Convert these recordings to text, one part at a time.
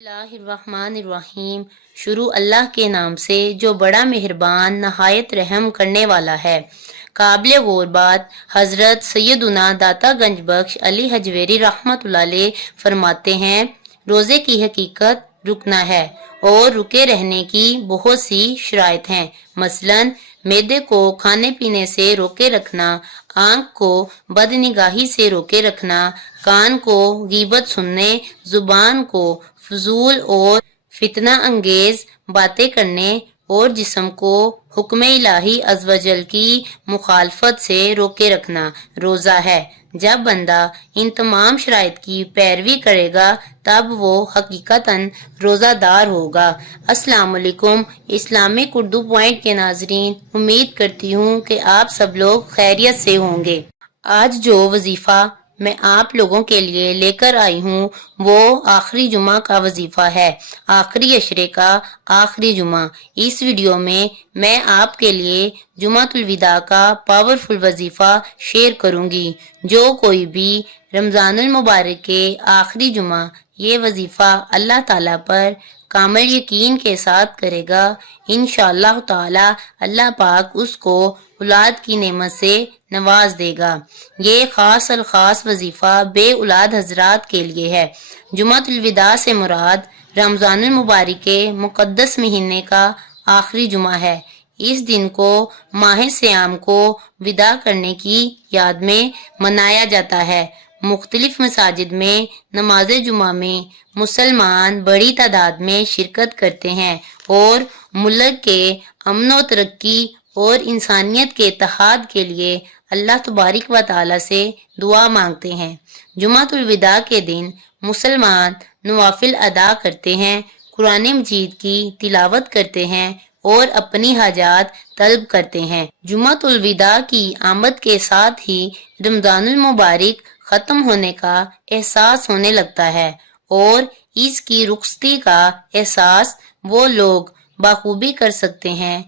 اللہ الرحمن الرحیم۔ شروع اللہ کے نام سے جو بڑا مہربان نہایت رحم کرنے والا ہے۔ قابل غور بات حضرت سیدنا داتا گنج بخش علی حجویری رحمۃ اللہ علیہ فرماتے ہیں، روزے کی حقیقت رکنا ہے اور رکے رہنے کی بہت سی شرائط ہیں۔ مثلاً معدے کو کھانے پینے سے روکے رکھنا، آنکھ کو بد نگاہی سے روکے رکھنا، کان کو غیبت سننے، زبان کو فضول اور فتنہ انگیز باتیں کرنے اور جسم کو حکم الہی عز و جل کی مخالفت سے روکے رکھنا روزہ ہے۔ جب بندہ ان تمام شرائط کی پیروی کرے گا تب وہ حقیقتاً روزہ دار ہوگا۔ السلام علیکم اسلامک اردو پوائنٹ کے ناظرین، امید کرتی ہوں کہ آپ سب لوگ خیریت سے ہوں گے۔ آج جو وظیفہ میں آپ لوگوں کے لیے لے کر آئی ہوں وہ آخری جمعہ کا وظیفہ ہے، آخری عشرے کا آخری جمعہ۔ اس ویڈیو میں آپ کے لیے جمعۃ الوداع کا پاورفل وظیفہ شیئر کروں گی۔ جو کوئی بھی رمضان المبارک کے آخری جمعہ یہ وظیفہ اللہ تعالیٰ پر کامل یقین کے ساتھ کرے گا، انشاءاللہ تعالی اللہ پاک اس کو اولاد کی نعمت سے نواز دے گا۔ یہ خاص الخاص وظیفہ بے اولاد حضرات کے لیے ہے۔ جمعۃ الوداع سے مراد رمضان المبارک کے مقدس مہینے کا آخری جمعہ ہے۔ اس دن کو ماہ صیام کو وداع کرنے کی یاد میں منایا جاتا ہے۔ مختلف مساجد میں نماز جمعہ میں مسلمان بڑی تعداد میں شرکت کرتے ہیں اور ملک کے امن و ترقی اور انسانیت کے اتحاد کے لیے اللہ تبارک و تعالی سے دعا مانگتے ہیں۔ جمعۃ الوداع کے دن مسلمان نوافل ادا کرتے ہیں، قرآن مجید کی تلاوت کرتے ہیں اور اپنی حاجات طلب کرتے ہیں۔ جمعۃ الوداع کی آمد کے ساتھ ہی رمضان المبارک ختم ہونے کا احساس ہونے لگتا ہے اور اس کی رخصتی کا احساس وہ لوگ بخوبی کر سکتے ہیں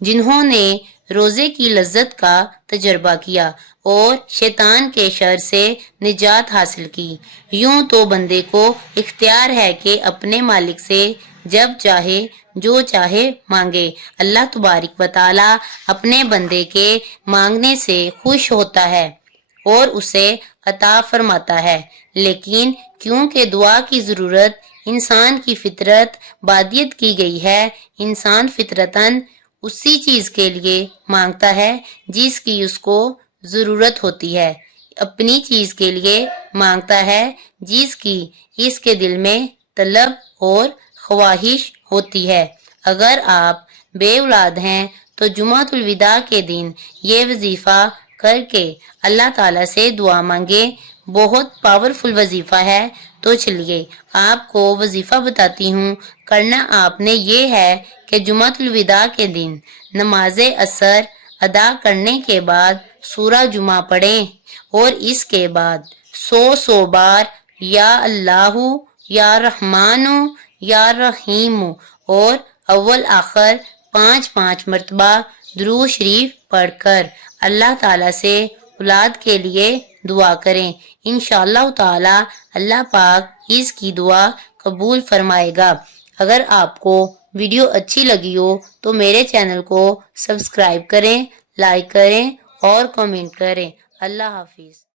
جنہوں نے روزے کی لذت کا تجربہ کیا اور شیطان کے شر سے نجات حاصل کی۔ یوں تو بندے کو اختیار ہے کہ اپنے مالک سے جب چاہے جو چاہے مانگے۔ اللہ تبارک و تعالی اپنے بندے کے مانگنے سے خوش ہوتا ہے اور اسے عطا فرماتا ہے، لیکن کیونکہ دعا کی ضرورت انسان کی فطرت بادیت کی گئی ہے، انسان فطرتاً اسی چیز کے لیے مانگتا ہے جس کی اس کو ضرورت ہوتی ہے، اپنی چیز کے لیے مانگتا ہے جس کی اس کے دل میں طلب اور خواہش ہوتی ہے۔ اگر آپ بے اولاد ہیں تو جمعۃ الوداع کے دن یہ وظیفہ کر کے اللہ تعالیٰ سے دعا مانگے۔ بہت پاورفل وظیفہ ہے، تو چلیے آپ کو وظیفہ بتاتی ہوں۔ کرنا آپ نے یہ ہے کہ جمعۃ الوداع کے دن نماز عصر ادا کرنے کے بعد سورہ جمعہ پڑھیں اور اس کے بعد 100 بار یا اللہ یا رحمان یا رحیم اور اول آخر 5 مرتبہ درود شریف پڑھ کر اللہ تعالیٰ سے اولاد کے لیے دعا کریں۔ انشاءاللہ تعالی اللہ پاک اس کی دعا قبول فرمائے گا۔ اگر آپ کو ویڈیو اچھی لگی ہو تو میرے چینل کو سبسکرائب کریں، لائک کریں اور کمنٹ کریں۔ اللہ حافظ۔